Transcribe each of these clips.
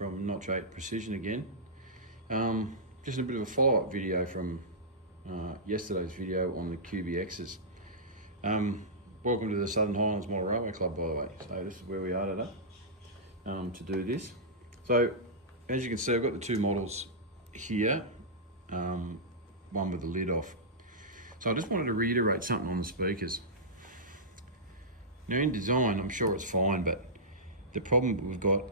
from Notch 8 Precision again. Just a bit of a follow-up video from yesterday's video on the QBXs. Welcome to the Southern Highlands Model Railway Club, by the way. So this is where we are today to do this. So as you can see, I've got the two models here, one with the lid off. So I just wanted to reiterate something on the speakers. Now in design, I'm sure it's fine, but the problem we've got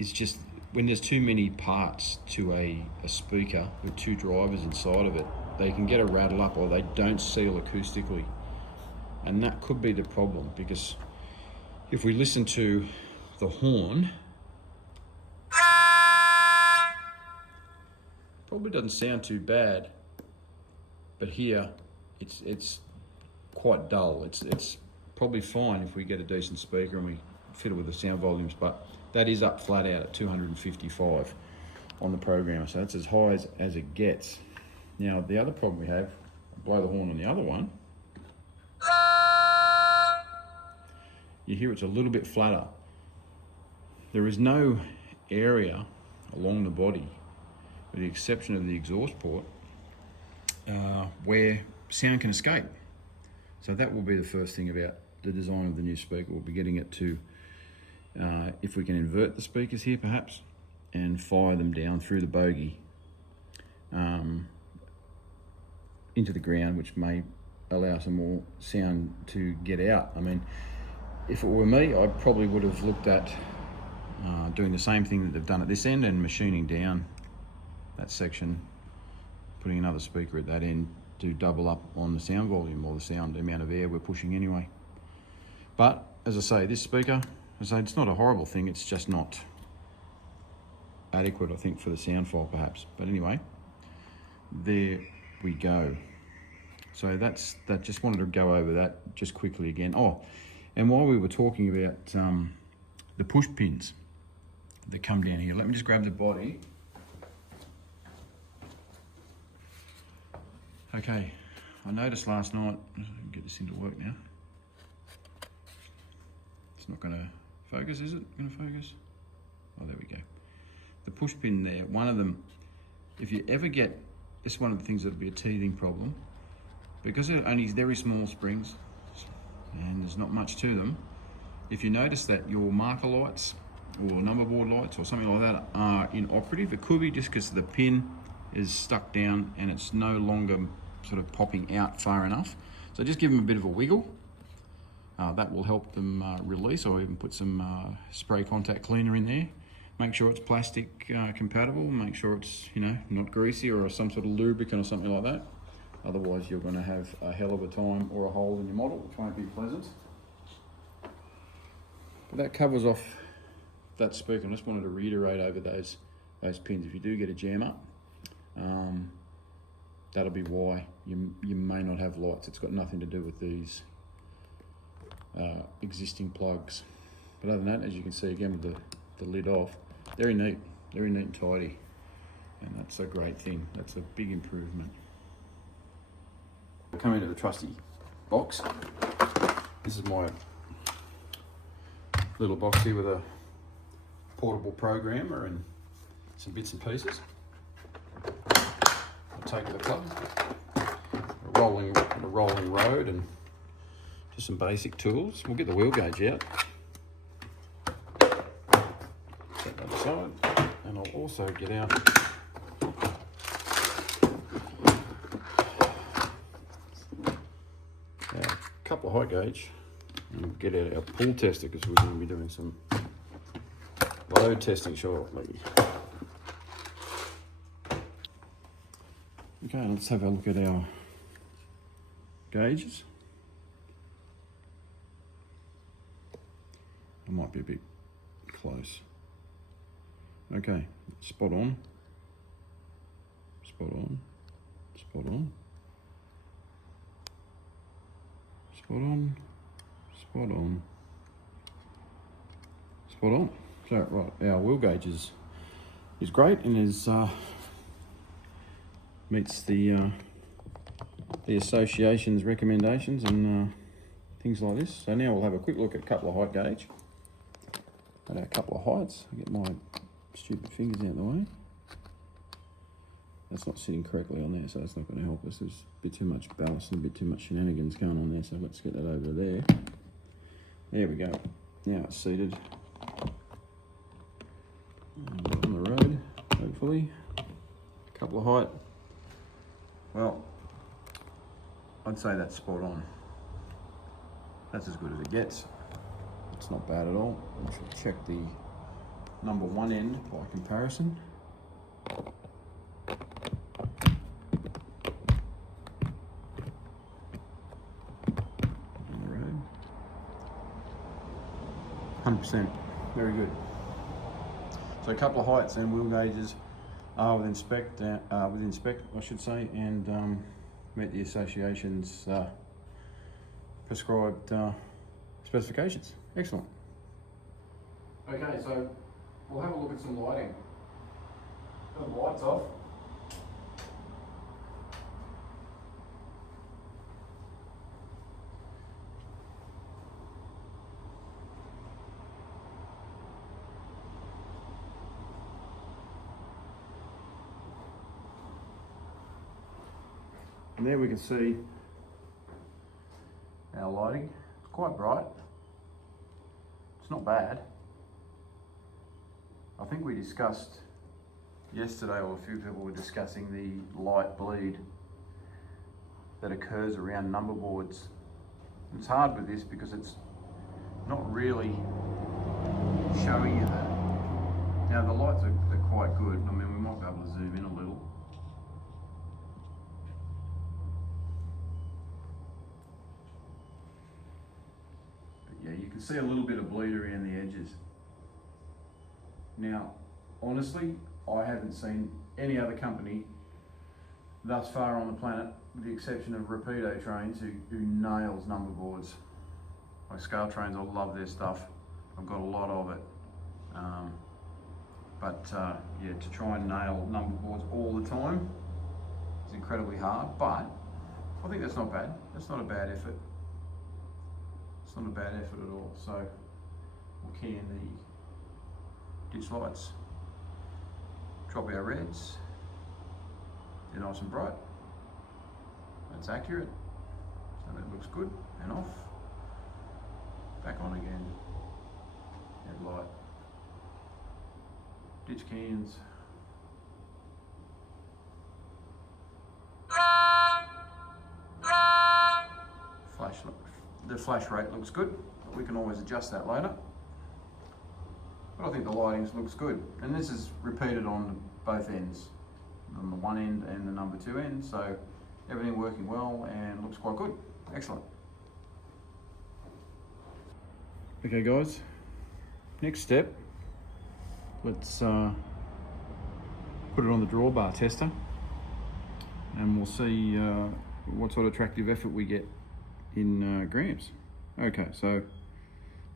is just when there's too many parts to a speaker with two drivers inside of it, they can get a rattle up or they don't seal acoustically. And that could be the problem, because if we listen to the horn, probably doesn't sound too bad, but here it's quite dull. It's probably fine if we get a decent speaker and we fit it with the sound volumes, but that is up flat out at 255 on the programmer, so that's as high as it gets. Now the other problem we have, blow the horn on the other one, you hear it's a little bit flatter. There is no area along the body, with the exception of the exhaust port, where sound can escape. So that will be the first thing about the design of the new speaker. We'll be getting it to, if we can invert the speakers here perhaps, and fire them down through the bogie into the ground, which may allow some more sound to get out. I mean, if it were me, I probably would have looked at doing the same thing that they've done at this end and machining down that section, putting another speaker at that end to double up on the sound volume or the amount of air we're pushing anyway. But as I say, this speaker, as I say, it's not a horrible thing, it's just not adequate, I think, for the sound file perhaps. But anyway, there we go. So that's that. Just wanted to go over that just quickly again. Oh, and while we were talking about the push pins that come down here, let me just grab the body. Okay, I noticed last night, get this into work now. It's not going to focus, is it? Going to focus? Oh, there we go. The push pin there, one of them, if you ever get, this is one of the things that'll be a teething problem, because they're only very small springs and there's not much to them. If you notice that your marker lights or number board lights or something like that are inoperative, it could be just because the pin is stuck down and it's no longer sort of popping out far enough. So just give them a bit of a wiggle. That will help them release, or even put some spray contact cleaner in there. Make sure it's plastic compatible, make sure it's, you know, not greasy or some sort of lubricant or something like that. Otherwise you're going to have a hell of a time or a hole in your model, which won't be pleasant. But that covers off that speaker. I just wanted to reiterate over those pins. If you do get a jam up, that'll be why you may not have lights. It's got nothing to do with these existing plugs. But other than that, as you can see again with the lid off, very neat and tidy, and that's a great thing. That's a big improvement. We'll come into the trusty box. This is my little box here with a portable programmer and some bits and pieces. I'll take the plug, a rolling road, and just some basic tools. We'll get the wheel gauge out. Set that aside, and I'll also get out our couple of height gauge, and we'll get out our pull tester, because we're going to be doing some load testing shortly. Okay, let's have a look at our gauges. I might be a bit close. Okay, spot on, spot on, spot on, spot on, spot on, spot on. So right, our wheel gauge is great and is meets the association's recommendations and things like this. So now we'll have a quick look at a couple of height gauge, at our couple of heights. I'll get my stupid fingers out of the way. That's not sitting correctly on there, so that's not going to help us. There's a bit too much ballast and a bit too much shenanigans going on there, so let's get that over there. There we go. Now it's seated. And on the road, hopefully. A couple of height. Well, I'd say that's spot on. That's as good as it gets. It's not bad at all. I should check the number 1 end by comparison. On the road. 100%. Very good. So a couple of heights and wheel gauges within spec, I should say, and met the association's prescribed specifications. Excellent. Okay, so we'll have a look at some lighting. Turn the lights off. And there we can see our lighting. It's quite bright. It's not bad. I think we discussed yesterday, or a few people were discussing the light bleed that occurs around number boards. It's hard with this because it's not really showing you that. Now the lights are quite good. I mean, we might be able to zoom in a little. Yeah, you can see a little bit of bleed around the edges. Now, honestly, I haven't seen any other company thus far on the planet, with the exception of Rapido Trains, who nails number boards. Like Scale Trains, I love their stuff. I've got a lot of it. Yeah, to try and nail number boards all the time is incredibly hard, but I think that's not bad. That's not a bad effort. It's not a bad effort at all. So we'll key in the ditch lights, drop our reds, they're nice and bright. That's accurate. So that looks good. And off. Back on again. Headlight. Ditch cans. The flash rate looks good, but we can always adjust that later. But I think the lighting looks good. And this is repeated on both ends, on the 1 end and the number 2 end. So everything working well and looks quite good. Excellent. Okay guys, next step, let's put it on the drawbar tester and we'll see what sort of tractive effort we get in grams. Okay, so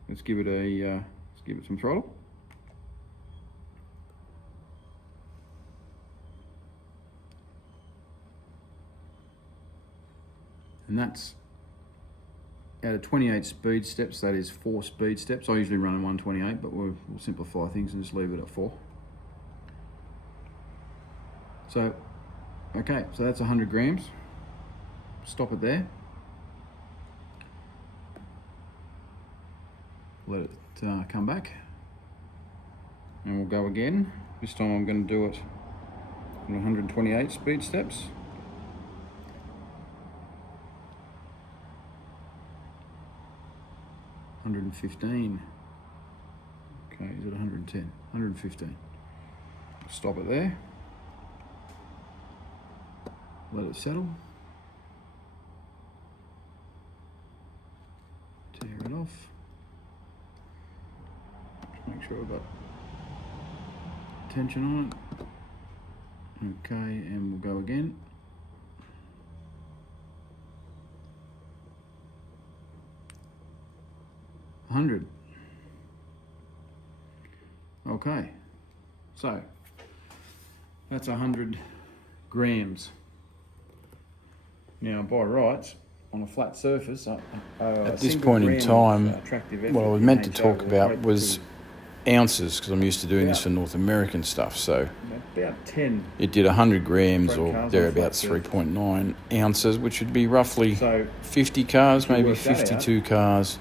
let's give it some throttle. And that's out of 28 speed steps, that is 4 speed steps. I usually run in 128, but we'll simplify things and just leave it at 4. So, okay, so that's 100 grams. Stop it there. Let it come back. And we'll go again. This time I'm going to do it in 128 speed steps. $115. Okay, is it 110? 115. Stop it there. Let it settle. Tear it off. Just make sure I've got tension on it. Okay, and we'll go again. $100. Okay, so that's 100 grams. Now, by rights, on a flat surface, at this point in time, what I was meant to talk about was ounces because I'm used to doing this for North American stuff. So about 10. It did 100 grams front or cars thereabouts, on flat 3.9 ounces, which would be roughly So 50 cars, if you maybe work that 52 cars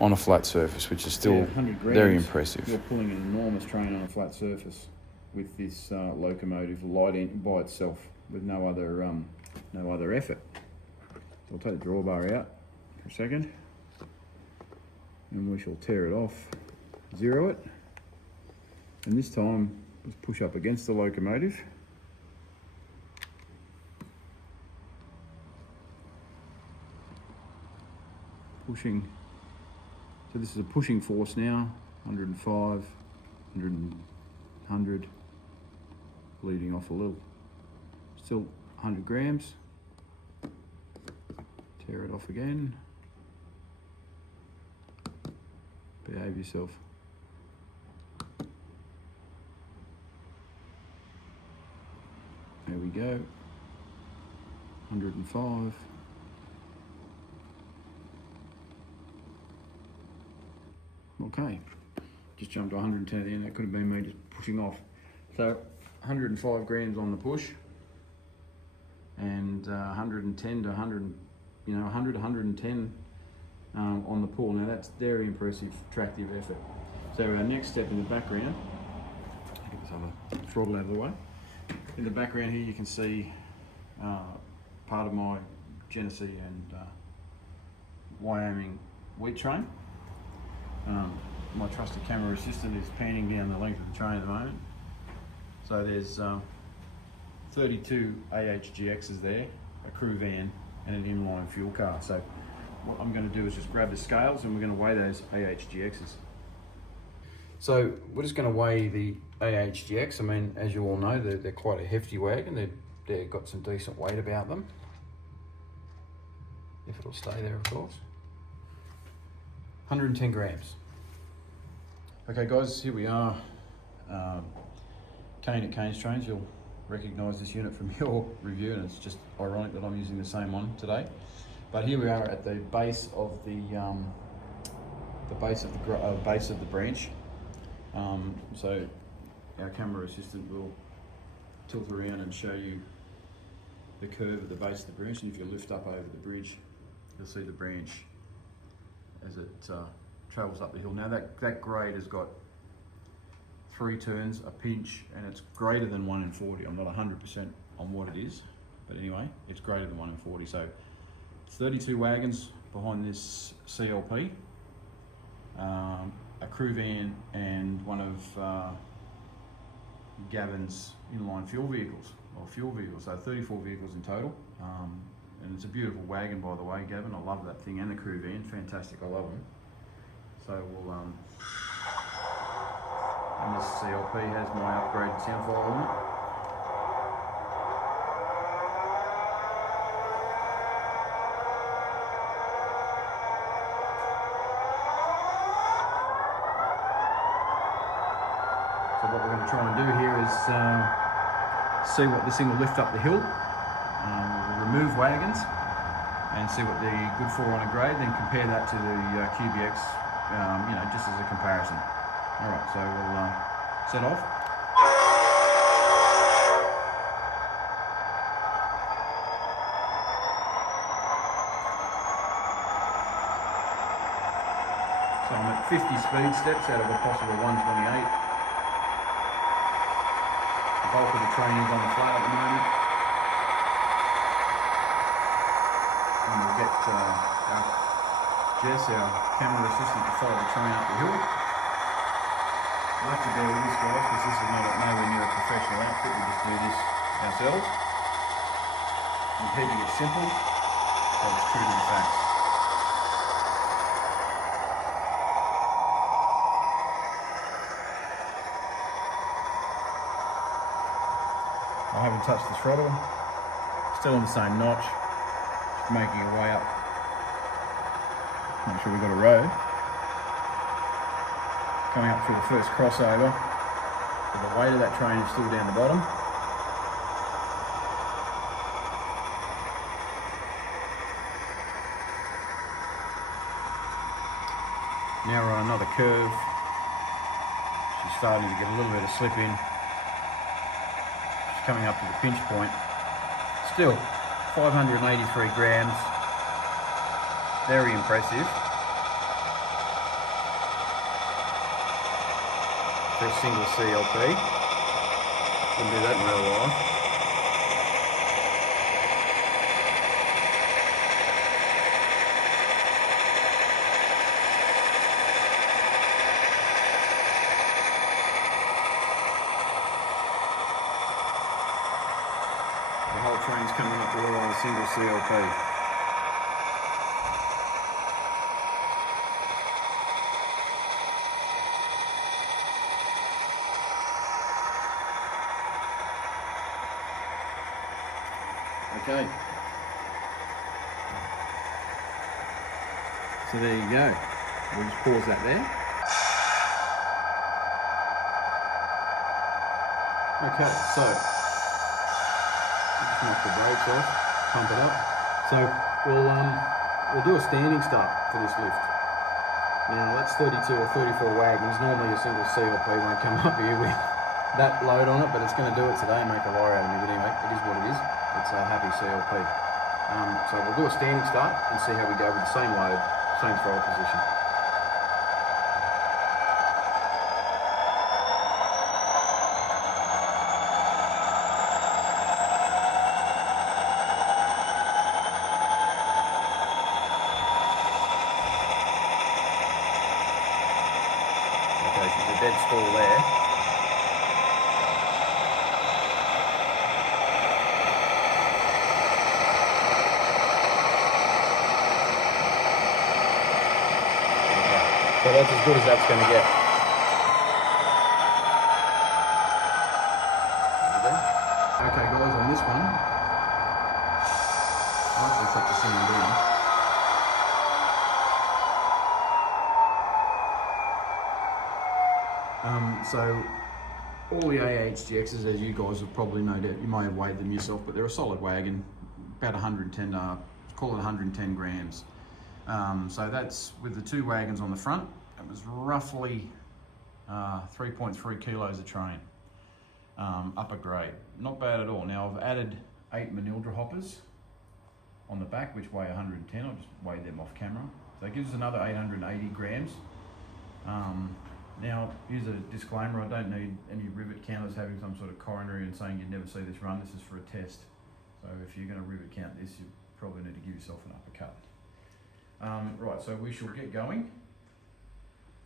on a flat surface, which is still 100 grams, very impressive. You're pulling an enormous train on a flat surface with this locomotive light by itself, with no other effort. So I'll take the drawbar out for a second, and we shall tear it off, zero it, and this time just push up against the locomotive. Pushing, so this is a pushing force now, 105, 100, bleeding off a little. Still 100 grams. Tear it off again. Behave yourself. There we go. 105. Okay, just jumped to 110 at the end. That could have been me just pushing off. So 105 grams on the push, and 110 to 100, 100 to 110 on the pull. Now that's very impressive tractive effort. So our next step in the background, I'll get this other throttle out of the way. In the background here you can see part of my Genesee and Wyoming wheat train. My trusted camera assistant is panning down the length of the train at the moment. So there's 32 AHGXs there, a crew van and an inline fuel car. So what I'm going to do is just grab the scales and we're going to weigh those AHGXs. So we're just going to weigh the AHGX. I mean, as you all know, they're quite a hefty wagon. They've got some decent weight about them. If it'll stay there, of course. 110 grams. Okay guys, here we are. Kane at Kane's Trains, you'll recognise this unit from your review, and it's just ironic that I'm using the same one today. But here we are at the base of the base of the branch. So our camera assistant will tilt around and show you the curve at the base of the branch, and if you lift up over the bridge, you'll see the branch as it travels up the hill. Now that grade has got 3 turns, a pinch, and it's greater than 1 in 40. I'm not 100% on what it is, but anyway, it's greater than 1 in 40. So it's 32 wagons behind this CLP, a crew van, and one of Gavin's inline fuel vehicles, so 34 vehicles in total. And it's a beautiful wagon, by the way, Gavin. I love that thing, and the crew van, fantastic. I love them. So we'll and this CLP has my upgraded sound file on it. So what we're going to try and do here is see what this thing will lift up the hill. We'll remove wagons and see what they're good for on a grade, then compare that to the QBX, just as a comparison. All right, so we'll set off. So I'm at 50 speed steps out of a possible 128. The bulk of the train is on the flat at the moment. And we'll get Jess, our camera assistant, to follow the train up the hill. You'll have to bear with this, guys, because this is nowhere near a professional outfit. We just do this ourselves. We're keeping it simple, so it's true to the facts. I haven't touched the throttle. Still on the same notch. Just making our way up. Make sure we've got a road. Coming up through the first crossover. So the weight of that train is still down the bottom. Now we're on another curve. starting to get a little bit of slip in. Just coming up to the pinch point. Still, 583 grams. Very impressive for a single CLP. Wouldn't do that in real life. The whole train's coming up all on a single CLP. Okay. So there you go. We'll just pause that there. Okay, so just knock the brakes off, pump it up. So we'll do a standing start for this lift. Now that's 32 or 34 wagons. Normally a single CLP won't come up here with that load on it, but it's going to do it today and make a lorry out of me. But anyway, it is what it is. It's a happy CLP. So we'll do a standing start and see how we go with the same load, same throttle position. Okay, so there's a dead stall there. So that's as good as that's going to get. Okay guys, on this one, I'll actually shut the sound down. So all the AHGXs, as you guys have probably no doubt, you may have weighed them yourself, but they're a solid wagon, about 110, call it 110 grams. So that's with the two wagons on the front. It was roughly 3.3 kilos a train, upper grade. Not bad at all. Now I've added 8 manildra hoppers on the back, which weigh 110. I'll just weigh them off camera. So it gives us another 880 grams. Now here's a disclaimer, I don't need any rivet counters having some sort of coronary and saying you'd never see this run. This is for a test. So if you're going to rivet count this, you probably need to give yourself an uppercut. Right, so we shall get going.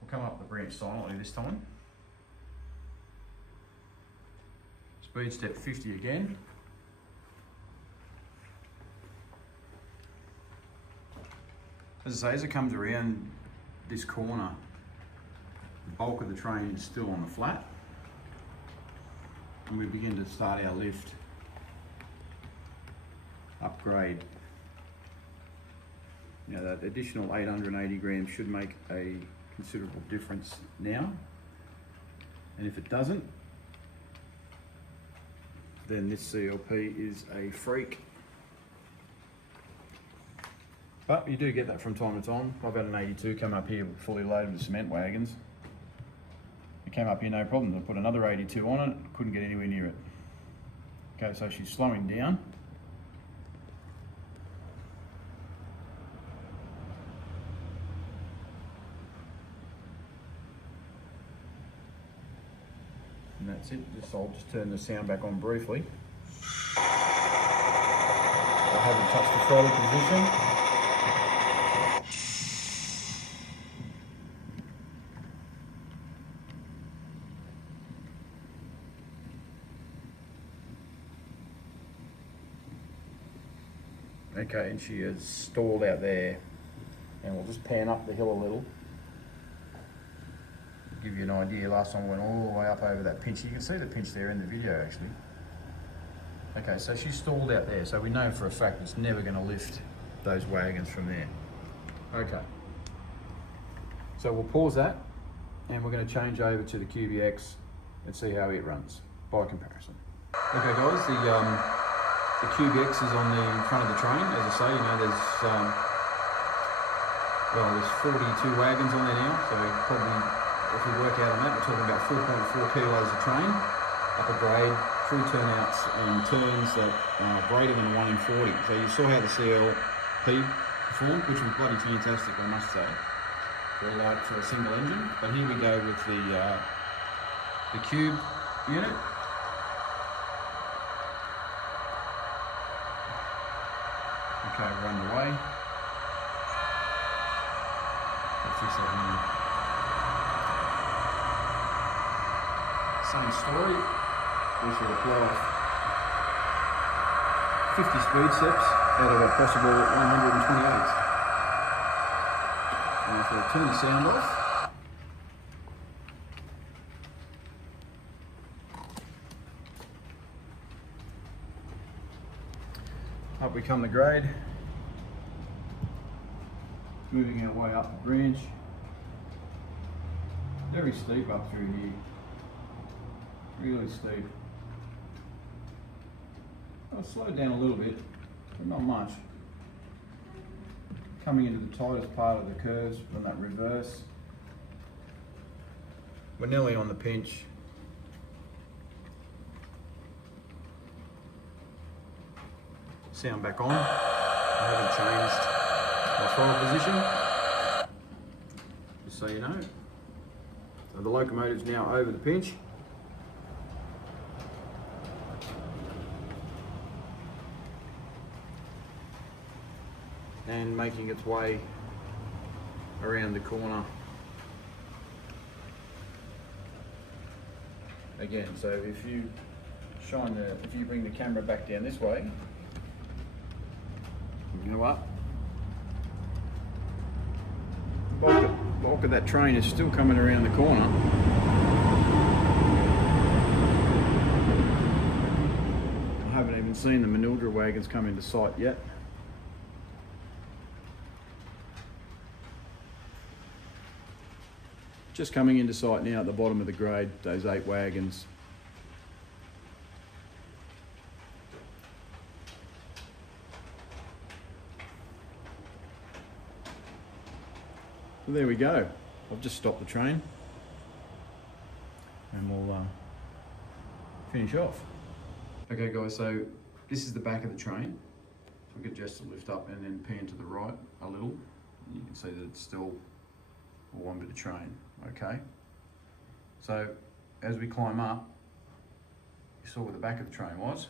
We'll come up the branch silently this time. Speed step 50 again. As I say, as it comes around this corner, the bulk of the train is still on the flat. And we begin to start our lift upgrade. Now that additional 880 grams should make a considerable difference now. And if it doesn't, then this CLP is a freak. But you do get that from time to time. I've had an 82 come up here fully loaded with cement wagons. It came up here no problem. I put another 82 on it, couldn't get anywhere near it. Okay, so she's slowing down. And that's it. I'll just turn the sound back on briefly. I haven't touched the throttle position. Okay, and she is stalled out there. And we'll just pan up the hill a little. Give you an idea, last time we went all the way up over that pinch. You can see the pinch there in the video actually. Okay, so she's stalled out there, so we know for a fact it's never going to lift those wagons from there. Okay, so we'll pause that and we're going to change over to the QBX and see how it runs by comparison. Okay guys, the QBX is on the front of the train. As I say, you know, there's 42 wagons on there now, so probably if we work out on that, we're talking about 4.4 kilos a train, upper grade, through turnouts and turns that are greater than 1 in 40. So you saw how the CLP performed, which was bloody fantastic, I must say, for a single engine. But here we go with the cube unit. Okay, we're underway. Let's fix that in. Same story. This will apply 50 speed steps out of a possible 128. Now if we'll turn the sound off. Up we come the grade. Moving our way up the branch. Very steep up through here. Really steep. I'll slow down a little bit, but not much. Coming into the tightest part of the curves from that reverse. We're nearly on the pinch. Sound back on. I haven't changed my throttle position, just so you know. So the locomotive's now over the pinch. And making its way around the corner again. So if you bring the camera back down this way, you know what? Bulk of that train is still coming around the corner. I haven't even seen the manildra wagons come into sight yet. Just coming into sight now at the bottom of the grade, those 8 wagons. So there we go. I've just stopped the train and we'll finish off. Okay guys, so this is the back of the train. So we could just lift up and then pan to the right a little. You can see that it's still one bit of train. Okay, so as we climb up, you saw where the back of the train was.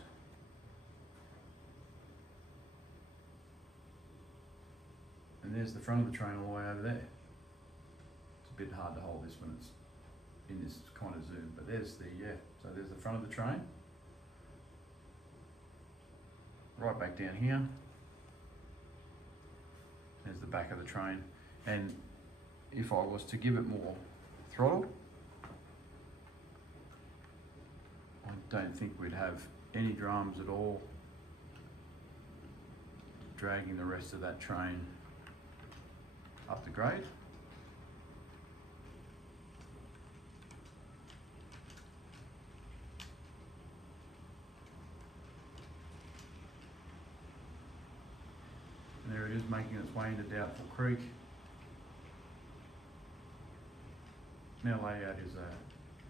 And there's the front of the train all the way over there. It's a bit hard to hold this when it's in this kind of zoom, but there's the, so there's the front of the train. Right back down here. There's the back of the train. And if I was to give it more throttle, I don't think we'd have any drums at all dragging the rest of that train up the grade. And there it is, making its way into Doubtful Creek. Now layout is a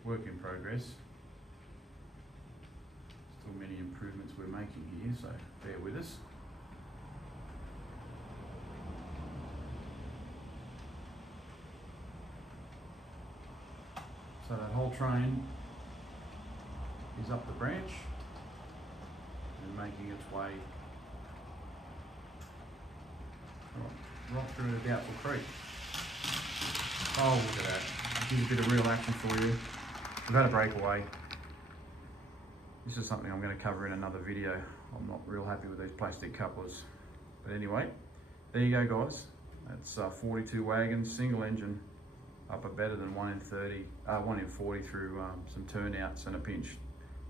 work in progress. Still many improvements we're making here, so bear with us. So that whole train is up the branch and making its way right through to Doubtful Creek. Oh, look at that. Gives a bit of real action for you. We've had a breakaway. This is something I'm going to cover in another video. I'm not real happy with these plastic couplers. But anyway, there you go guys. That's 42 wagons, single engine, upper better than 1 in 40 through some turnouts and a pinch.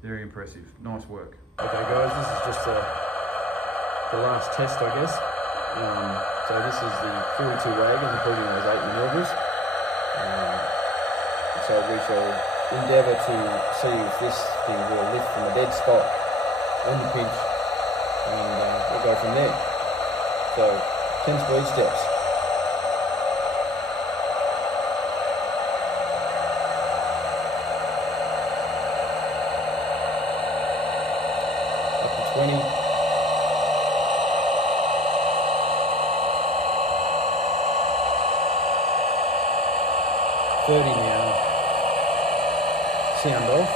Very impressive. Nice work. Okay guys, this is just the last test I guess. So this is the 42 wagons, including those 8 manoeuvres. So we shall endeavour to see if this thing will lift from a dead spot on the pinch, and we'll go from there. So 10 speed steps. 20. Now. Sound off.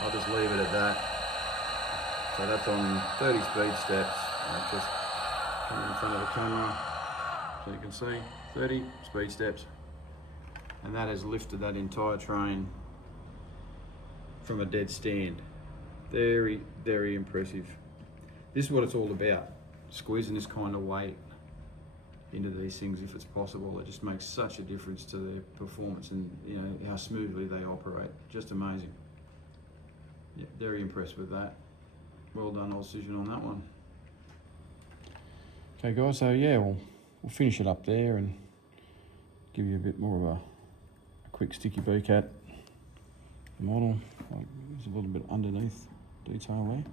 I'll just leave it at that. So that's on 30 speed steps. I'll just come in front of the camera so you can see 30 speed steps. And that has lifted that entire train from a dead stand. Very, very impressive. This is what it's all about, squeezing this kind of weight into these things if it's possible. It just makes such a difference to their performance and how smoothly they operate. Just amazing. Yeah, very impressed with that. Well done, Auscision, on that one. Okay guys, so yeah, we'll finish it up there and give you a bit more of a quick sticky beak at the model. There's a little bit underneath detail there.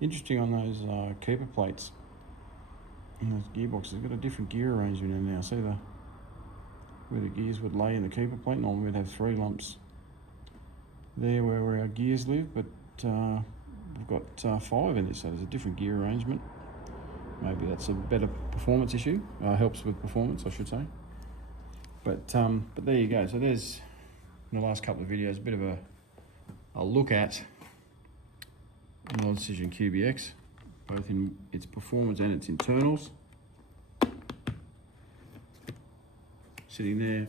Interesting on those keeper plates and those gearboxes. They've got a different gear arrangement in now. See where the gears would lay in the keeper plate. Normally we'd have 3 lumps there where our gears live, but we've got 5 in this, so there's a different gear arrangement. Maybe that's a better performance issue. Helps with performance, I should say. But there you go. So there's, in the last couple of videos, a bit of a look at an Auscision QBX, both in its performance and its internals. Sitting there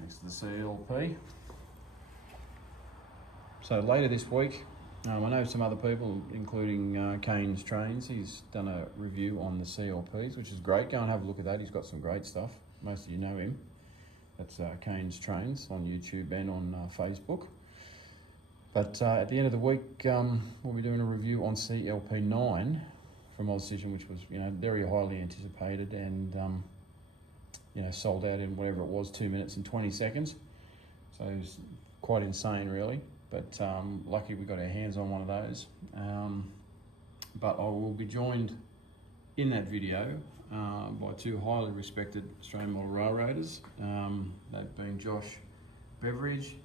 next to the CLP. So later this week, I know some other people, including Kane's Trains, he's done a review on the CLPs, which is great. Go and have a look at that. He's got some great stuff. Most of you know him. That's Kane's Trains on YouTube and on Facebook. But at the end of the week, we'll be doing a review on CLP9 from Auscision, which was very highly anticipated and sold out in whatever it was, 2 minutes and 20 seconds. So it was quite insane, really. But lucky we got our hands on one of those. But I will be joined in that video by 2 highly respected Australian model railroaders. They've been Josh Beveridge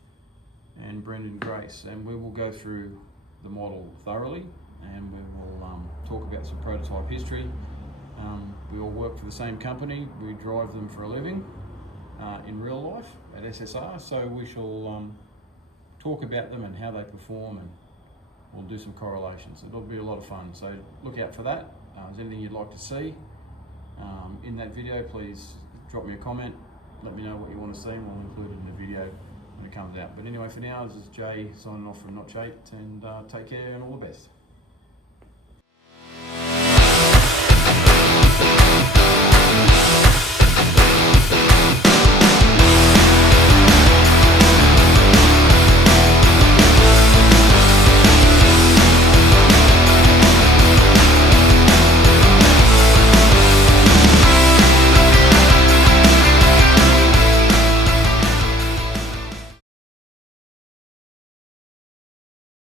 and Brendan Grace, and we will go through the model thoroughly, and we will talk about some prototype history. We all work for the same company. We drive them for a living in real life at SSR, so we shall talk about them and how they perform, and we'll do some correlations. It'll be a lot of fun, so look out for that. If there's anything you'd like to see in that video, please drop me a comment, let me know what you want to see, and we'll include it in the video when it comes out. But anyway, for now, this is Jay signing off from Notch 8, and take care and all the best.